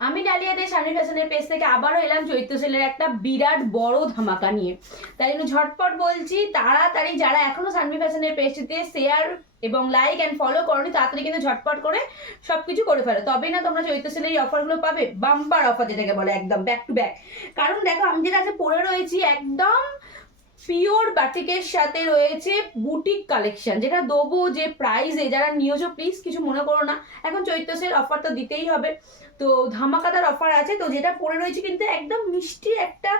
আমি ডালিয়া দে শানি ফ্যাশনের পেজ থেকে আবারও এলাম চৈত্র সেলের একটা বিরাট বড় ধামাকা নিয়ে। তাই জন্য ঝটপট বলছি, তাড়াতাড়ি যারা এখনো শানভি ফ্যাশনের পেজটিতে শেয়ার এবং লাইক অ্যান্ড ফলো করনি, তাড়াতাড়ি কিন্তু ঝটপট করে সবকিছু করে ফেলো, তবেই না তোমরা চৈত্র সেলের এই অফারগুলো পাবে। বাম্পার অফার যেটাকে বলে, একদম ব্যাক টু ব্যাক। কারণ দেখো, আমি যেটা আজকে পরে রয়েছি একদম পিওর বাটিকের সাথে রয়েছে বুটিক কালেকশন, যেটা দেবো যে প্রাইসে, যারা নিয়োজো প্লিজ কিছু মনে করো না, এখন চৈত্র সেল অফার তো দিতেই হবে। তো ধামাকাদার অফার আছে। তো যেটা পরে রয়েছে কিন্তু একদম মিষ্টি একটা,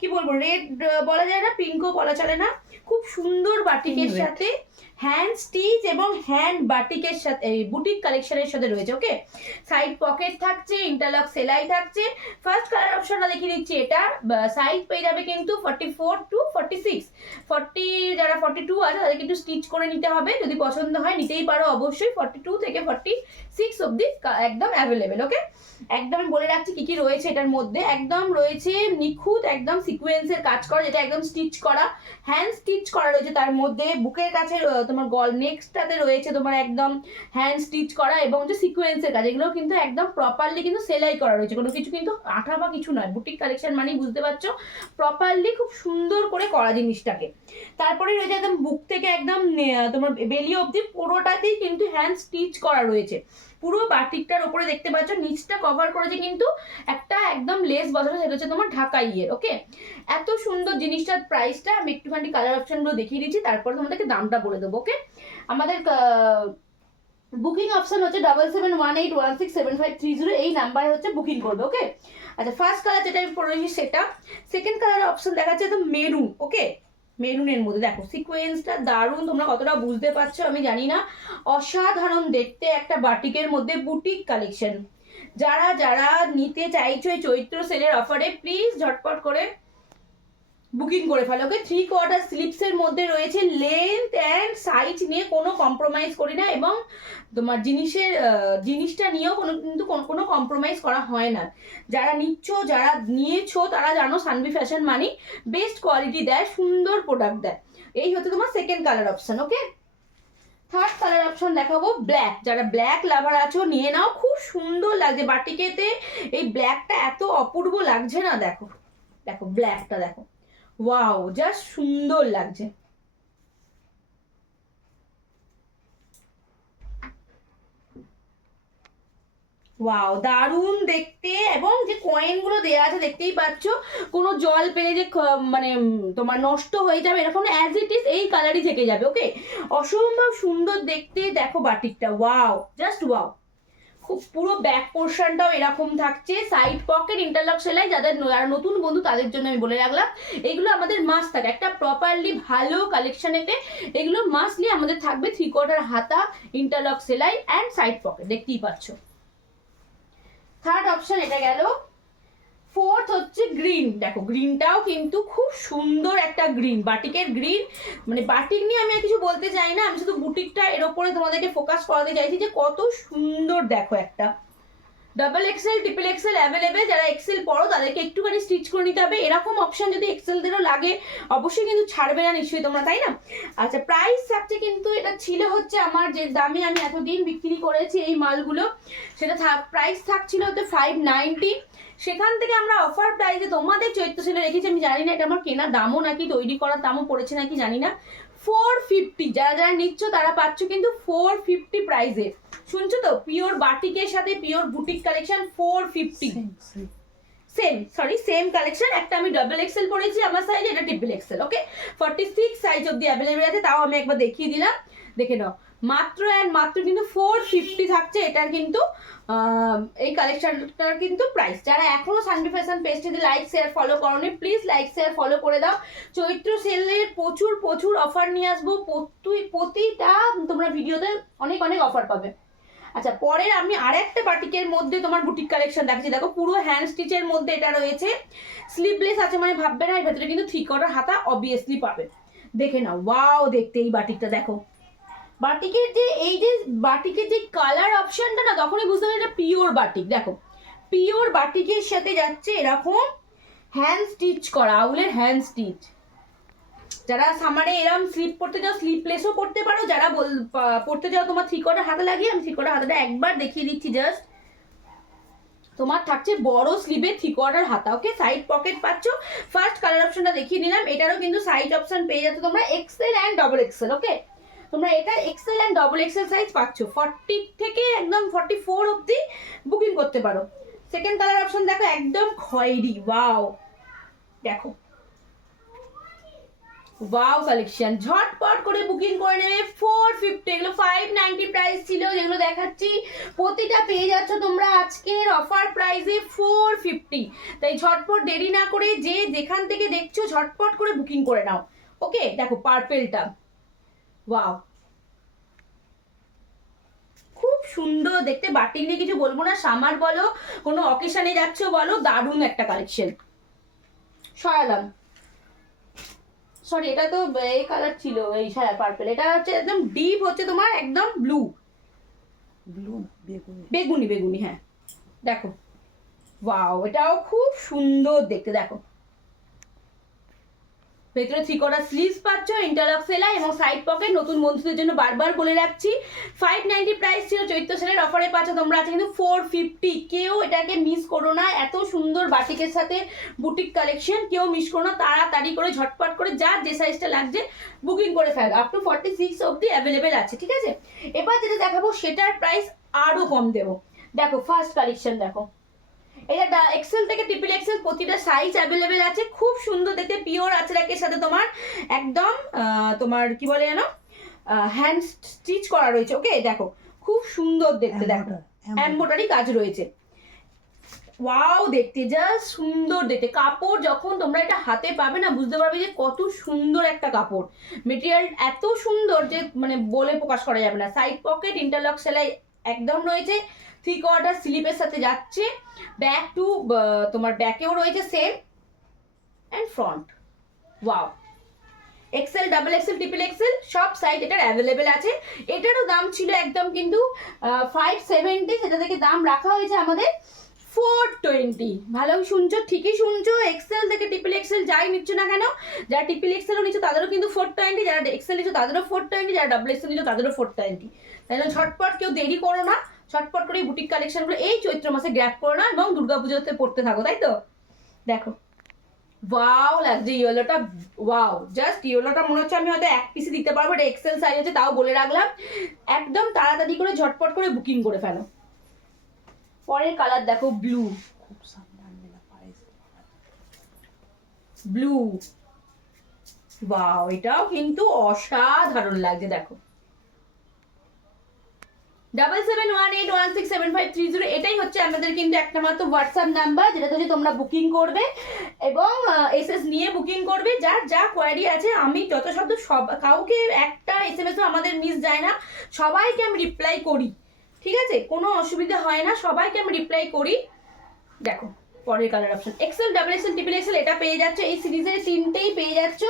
কি বলবো, রেড বলা যায় না, পিঙ্কও বলা চলে না, খুব সুন্দর বাটিকের সাথে হ্যান্ড স্টিচ এবং হ্যান্ড বাটিকের সাথে বুটিক কালেকশনের সাথে রয়েছে। ওকে, সাইড পকেট থাকছে, ইন্টারলক সেলাই থাকছে। ফার্স্ট কালার অপশনটা দেখিয়ে দিচ্ছি, এটা সাইজ পেয়ে যাবে কিন্তু 44 to 46। 40 যারা 42 আছে তাদের কিন্তু স্টিচ করে নিতে হবে, যদি পছন্দ হয় নিতেই পারো অবশ্যই। 42 থেকে 46 অবধি একদম অ্যাভেলেবেল। ওকে, একদম আমি বলে রাখছি কি কি রয়েছে এটার মধ্যে। একদম রয়েছে নিখুঁত একদম সিকোয়েন্সের কাজ করা, যেটা একদম স্টিচ করা, হ্যান্ড স্টিচ করা রয়েছে। তার মধ্যে বুকের কাছে তোমার গল নেক্সটটাতে রয়েছে তোমার একদম হ্যান্ড স্টিচ করা, এবং যে সিকোয়েন্সের কাজ, এগুলো কিন্তু একদম প্রপারলি কিন্তু সেলাই করা রয়েছে, কোনো কিছু কিন্তু আঠা বা কিছু নয়। বুটিক কালেকশন মানেই বুঝতে পারছো, প্রপারলি খুব সুন্দর করে করা জিনিসটাকে। তারপরে রয়েছে একদম বুক থেকে একদম তোমার বেলি অবধি পুরোটাতেই কিন্তু হ্যান্ড স্টিচ করা রয়েছে। পুরো বাটিকটার উপরে দেখতে পাচ্ছ নিচটা কভার করেছে কিন্তু একটা একদম লেস বসানো, সেটা হচ্ছে তোমার ঢাকা ইয়ের। ওকে, এত সুন্দর জিনিসটার প্রাইসটা আমি একটুখানি কালার অপশনগুলো দেখিয়ে দিচ্ছি, তারপরে তোমাদেরকে দামটা বলে দেবো। ওকে, আমাদের বুকিং অপশন হচ্ছে 7718167530, এই নাম্বারে হচ্ছে বুকিং করবে। ওকে, আচ্ছা, ফার্স্ট কালার যেটা আমি পরেছি সেটা। সেকেন্ড কালার অপশন দেখাচ্ছে তো মেরুন। ওকে, মেরুনের মধ্যে দেখো সিকোয়েন্সটা দারুণ, তোমরা কতটা বুঝতে পারছো আমি জানি না, অসাধারণ দেখতে একটা বাটিকের মধ্যে বুটিক কালেকশন। যারা যারা নিতে চাইছো এই চৈত্র সেলের অফারে, প্লিজ ঝটপট করে বুকিং করে ফেলো। ওকে, 3/4 স্লিপসের মধ্যে রয়েছে, লেন্থ অ্যান্ড সাইজ নিয়ে কোনো কম্প্রোমাইজ করি না, এবং তোমার জিনিসটা নিয়েও কোনো কম্প্রোমাইজ করা হয় না। যারা নিচ্ছ, যারা নিয়েছো, তারা জানো শানভি ফ্যাশন মানে বেস্ট কোয়ালিটি দেয়, সুন্দর প্রোডাক্ট দেয়। এই হচ্ছে তোমার সেকেন্ড কালার অপশন। ওকে, থার্ড কালার অপশন দেখাবো ব্ল্যাক। যারা ব্ল্যাক লাভার আছো নিয়ে নাও, খুব সুন্দর লাগছে বাটিকেতে। এই ব্ল্যাকটা এত অপূর্ব লাগছে না, দেখো দেখো ব্ল্যাকটা দেখো, ওয়াও, জাস্ট সুন্দর লাগছে। ওয়াও, দারুণ দেখতে, এবং যে কয়েন গুলো দেওয়া আছে দেখতেই পাচ্ছ, কোনো জল পেলে যে মানে তোমার নষ্ট হয়ে যাবে এরকম, অ্যাজ ইট ইজ এই কালারই থেকে যাবে। ওকে, অসম্ভব সুন্দর দেখতে, দেখো বাটিকটা, ওয়াও, জাস্ট ওয়াও। খুব পুরো ব্যাক পোর্শনটাও এরকম থাকছে, সাইড পকেট ইন্টারলক সেলাই। যারা নতুন বন্ধু তাদের জন্য আমি বলে রাখলাম, এগুলো আমাদের মাস্ট থাকে একটা প্রপারলি ভালো কালেকশনেতে, এগুলো মাস্টলি আমাদের থাকবে। 3/4 হাতা, ইন্টারলক সেলাই অ্যান্ড সাইড পকেট, দেখতেই পাচ্ছ। থার্ড অপশন এটা গেল। ফোর্থ হচ্ছে গ্রিন। দেখো গ্রিনটাও কিন্তু খুব সুন্দর একটা গ্রিন, বাটিকের গ্রিন। মানে বাটিক নিয়ে আমি আর কিছু বলতে চাই না, আমি শুধু বুটিকটা এর ওপরে তোমাদেরকে ফোকাস করাতে চাইছি যে কত সুন্দর দেখো একটা। Double XL triple Excel available, যারা এক্সেল পড়ো তাদেরকে একটুখানি স্টিচ করে নিতে হবে। এরকম অপশন যদি এক্সেলদেরও লাগে অবশ্যই কিন্তু ছাড়বে না নিশ্চয়ই তোমরা, তাই না? আচ্ছা, প্রাইস থাকছে কিন্তু, এটা ছিল হচ্ছে আমার যে দামে আমি এতদিন বিক্রি করেছি এই মালগুলো, সেটা প্রাইস থাকছিল হচ্ছে 590। সেখান থেকে আমরা অফার প্রাইসে তোমাদের চৈত্র সেলে রেখেছি। আমি জানি না এটা আমার কেনা দামও নাকি তৈরি করার দামও পড়েছে নাকি জানি না, 450। যারা যারা নিচ্ছ তারা পাচ্ছ কিন্তু 450 প্রাইসে। শুনছো তো, পিওর বাটিকের সাথে pure boutique collection 450। Same collection. একটা আমি ডাবল এক্সেল পরেছি আমার সাইজে, এটা ট্রিপল এক্সেল। ওকে, 46 সাইজ অব্দি অ্যাভেলেবেল আছে, তাও আমি একবার দেখিয়ে দিলাম, দেখে নাও। মাত্র অ্যান্ড মাত্র কিন্তু 450 থাকছে এটার কিন্তু এই কালেকশনটার কিন্তু প্রাইস। যারা এখনো Shanvi fashion পেজটিতে like share follow করোনি, প্লিজ লাইক শেয়ার ফলো করে দাও। চৈত্র সেলের প্রচুর প্রচুর অফার নিয়ে আসবো, প্রতিটা তোমরা ভিডিওতে অনেক অনেক অফার পাবে। আচ্ছা, পরের আমি আরেকটা বাটিকের মধ্যে তোমার বুটিক কালেকশন দেখাচ্ছি। দেখো পুরো হ্যান্ড স্টিচের মধ্যে এটা রয়েছে, স্লিভলেস আছে মানে ভাববে না, এর ভেতরে কিন্তু 3/4 হাতা অবভিয়াসলি পাবে। দেখে নাও, ওয়াও দেখতে এই বাটিকটা দেখো। বাটিকের যে এই যে বাটিকের যে কালার অপশনটা না, তখনই বুঝতে পারছি এটা পিওর বাটিক। দেখো পিওর বাটিকের সাথে যাচ্ছে এরকম হ্যান্ড স্টিচ করা, আউলের হ্যান্ড স্টিচ। যারা সামারে এরম স্লিপ পড়তে যাও, স্লিপলেসও পড়তে পারো। যারা পড়তে যাও তোমার 3/4 হাতা লাগিয়ে, আমি 3/4 হাতাটা একবার দেখিয়ে দিচ্ছি জাস্ট। তোমার থাকছে বড় স্লিভে 3/4 হাতা, ওকে। সাইড পকেট পাচ্ছ। ফার্স্ট কালার অপশনটা দেখিয়ে নিলাম, এটারও কিন্তু সাইজ অপশন পেয়ে যাচ্ছ তোমরা XL and double XL, okay. তোমরা এটা XL and double XL size পাচ্ছ, 40 থেকে একদম 44 অবধি বুকিং করতে পারো। সেকেন্ড কালার অপশন দেখো, একদম খয়েরি, ওয়াও, দেখো ওয়াও কালেকশন, ঝটপট করে বুকিং করে নেবে। 450, এগুলো 590 প্রাইস ছিল যেগুলো দেখাচ্ছি, প্রতিটা পেয়ে যাচ্ছ তোমরা আজকের অফার প্রাইসে 450। তাই ঝটপট দেরি না করে যে যেখান থেকে দেখছো ঝটপট করে বুকিং করে নাও, ওকে। দেখো পার্পেলটা, ওয়াও, খুব সুন্দর দেখতে, বাটিক নিয়ে কিছু বলবো না, সামার বলো কোনো অকেশনে যাচ্ছ বলো, দারুণ একটা কালেকশন। সরালাম, সরি এটা তো এই কালার ছিল, এই সাদা পার্পল, এটা হচ্ছে একদম ডিপ, হচ্ছে তোমার একদম ব্লু, ব্লু বেগুনি, বেগুনি বেগুনি, হ্যাঁ দেখো, ওয়াও, এটাও খুব সুন্দর দেখতে। দেখো ভেতরে 3/4 স্লিভস পাচ্ছ, ইন্টারলক সেলাই এবং সাইড পকেট। নতুন বন্ধুদের জন্য বারবার বলে রাখছি, 590 প্রাইস ছিল, চৈত্র সেলের অফারে পাচ্ছ তোমরা আছে কিন্তু 450। কেউ এটাকে মিস করো না, এত সুন্দর বাটিকের সাথে বুটিক কালেকশন, কেউ মিস করো না, তাড়াতাড়ি করে ঝটপট করে যার যে সাইজটা লাগছে বুকিং করে ফেলো। আপ টু 46 অবধি অ্যাভেলেবেল আছে, ঠিক আছে। এবার যেটা দেখাবো সেটার প্রাইস আরও কম দেবো। দেখো ফার্স্ট কালেকশন দেখো, এটা এক্সেল থেকে ট্রিপল এক্সেল প্রতিটা সাইজ অ্যাভেলেবেল আছে, খুব সুন্দর দেখতে, পিওর আঁচড়াকের সাথে তোমার একদম তোমার কি বলে জানো হ্যান্ড স্টিচ করা রয়েছে, ওকে। দেখো খুব সুন্দর দেখতে, দেখো এমব্রয়ডারি কাজ রয়েছে, ওয়াও দেখতে জাস্ট সুন্দর দেখতে। কাপড় যখন তোমরা এটা হাতে পাবে না বুঝতে পারবে যে কত সুন্দর একটা কাপড়, মেটেরিয়াল এত সুন্দর যে মানে বলে প্রকাশ করা যাবে না। সাইড পকেট ইন্টারলক সেলাই একদম রয়েছে, 3/4 স্লিপের সাথে যাচ্ছে, ব্যাক টু তোমার ব্যাকেও রয়েছে same, and front, wow. XL, double XL, triple XL সব সাইজ এটার অ্যাভেলেবেল আছে। এটারও দাম ছিল একদম কিন্তু 570, সেটা থেকে দাম রাখা হয়েছে আমাদের 420। ভালো শুনছো, ঠিকই শুনছো, এক্সেল থেকে ট্রিপল এক্সেল যাই নিচ্ছ না কেন, যারা ট্রিপল এক্সেলও নিচ্ছ তাদেরও কিন্তু 420, যারা এক্সেল নিচ্ছ তাদেরও 420, যারা ডাবল এক্সেল নিচ্ছ তাদেরও 420। তাই না, ঝটপট কেউ দেরি করো না, ঝটপট করে বুটিক কালেকশনগুলো এই চৈত্র মাসে গ্র্যাব করো না এবং দুর্গাপুজোতে পড়তে থাকো, তাই তো। দেখো ওয়াও লাগছে ইয়েলোটা, ওয়াও, জাস্ট ইয়েলোটা মনে হচ্ছে আমি হয়তো এক পিসে দিতে পারবো, এটা এক্সেল সাইজ আছে তাও বলে রাখলাম। একদম তাড়াতাড়ি করে ঝটপট করে বুকিং করে ফেলো। পরের কালার দেখো, ব্লু, খুব সাবধানে না প্রাইস, ব্লু, ওয়াও, এটাও কিন্তু অসাধারণ লাগছে। দেখো 7718167530, এটাই হচ্ছে আমাদের কিন্তু একটা মাত্র হোয়াটসঅ্যাপ নাম্বার, যেটা হচ্ছে তোমরা বুকিং করবে এবং এসএস নিয়ে বুকিং করবে। যার যা কোয়ারি আছে আমি যত শব্দ সব, কাউকে একটা এসএমএসও আমাদের মিস যায় না, সবাইকে আমি রিপ্লাই করি, ঠিক আছে, কোনো অসুবিধা হয় না, সবাইকে আমি রিপ্লাই করি। দেখো পরের colour option, XL, double XL, triple XL, এটা পেয়ে যাচ্ছ, এই সিরিজের তিনটেই পেয়ে যাচ্ছ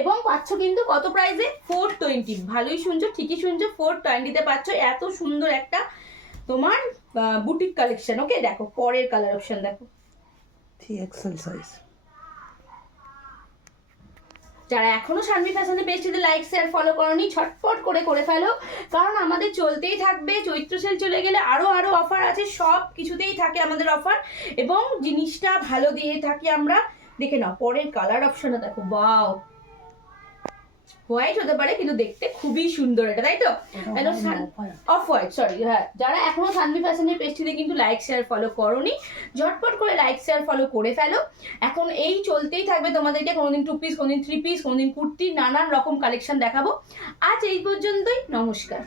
এবং পাচ্ছ কিন্তু কত প্রাইসে, 420। ভালোই শুনছো, ঠিকই শুনছো, 420-তে পাচ্ছ এত সুন্দর একটা তোমার বুটিক কালেকশন, ওকে। দেখো পরের কালার অপশন দেখো, 3XL সাইজ। যারা এখনো শানভি ফ্যাশনে পেজটিতে লাইক শেয়ার ফলো করনি ছটপট করে ফেলো, কারণ আমাদের চলতেই থাকবে। চৈত্র সেল চলে গেলে আরো অফার আছে, সব কিছুতেই থাকে আমাদের অফার এবং জিনিসটা ভালো দিয়ে থাকি আমরা। দেখে নাও পরের কালার অপশনটা দেখো, ওয়াও, হোয়াইট হতে পারে কিন্তু দেখতে খুবই সুন্দর এটা, তাই তো। অফ হোয়াইট, সরি, হ্যাঁ। যারা এখনো শানভি ফ্যাশনের পেজটিতে কিন্তু লাইক শেয়ার ফলো করনি ঝটপট করে লাইক শেয়ার ফলো করে ফেলো। এখন এই চলতেই থাকবে তোমাদেরকে, কোনোদিন 2 পিস, কোনোদিন 3 পিস, কোনোদিন কুর্তি, নানান রকম কালেকশন দেখাবো। আজ এই পর্যন্তই, নমস্কার।